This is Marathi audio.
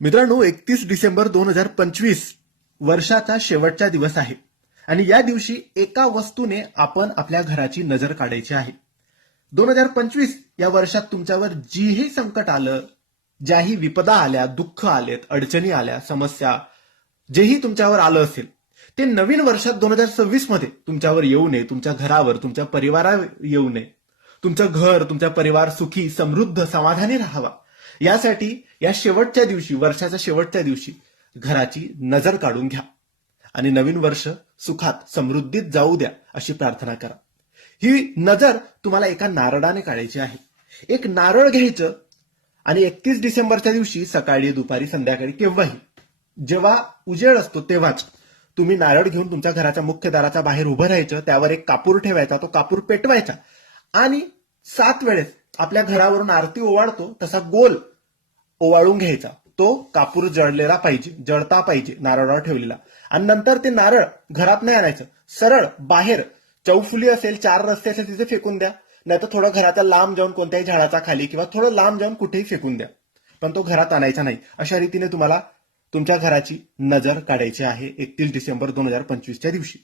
मित्रांनो, 31 डिसेंबर 2025 वर्षाचा शेवटचा दिवस आहे आणि या दिवशी एका वस्तूने आपण आपल्या घराची नजर काढायची आहे. 2025 या वर्षात तुमच्यावर जीही संकट आलं, ज्याही विपदा आल्या, दुःख आलेत, अडचणी आल्या, समस्या जेही तुमच्यावर आलं असेल, ते नवीन वर्षात 2026 मध्ये तुमच्यावर येऊ नये, तुमच्या घरावर, तुमच्या परिवारावर येऊ नये. तुमचं घर, तुमचा परिवार सुखी, समृद्ध, समाधानी राहावा यासाठी या शेवटच्या दिवशी, वर्षाच्या शेवटच्या दिवशी घराची नजर काढून घ्या आणि नवीन वर्ष सुखात, समृद्धीत जाऊ द्या अशी प्रार्थना करा. ही नजर तुम्हाला एका नारळाने काढायची आहे. एक नारळ घ्यायचं आणि 31 डिसेंबरच्या दिवशी सकाळी, दुपारी, संध्याकाळी केव्हाही, जेव्हा उजेड असतो तेव्हाच तुम्ही नारळ घेऊन तुमच्या घराच्या मुख्य दाराच्या बाहेर उभं राहायचं. त्यावर एक कापूर ठेवायचा, तो कापूर पेटवायचा आणि 7 वेळेस आपल्या घरावरून आरती ओवाळतो तसा गोल ओवाळून घ्यायचा. तो कापूर जळलेला पाहिजे, जळता पाहिजे नारळावर ठेवलेला. आणि नंतर ते नारळ घरात नाही आणायचं, सरळ बाहेर चौफुली असेल, 4 रस्ते असेल तिथे फेकून द्या, नाहीतर थोडं घराच्या लांब जाऊन कोणत्याही झाडाच्या खाली किंवा थोडं लांब जाऊन कुठेही फेकून द्या, पण तो घरात आणायचा नाही. अशा रीतीने तुम्हाला तुमच्या घराची नजर काढायची आहे 31 डिसेंबर 2025 दिवशी.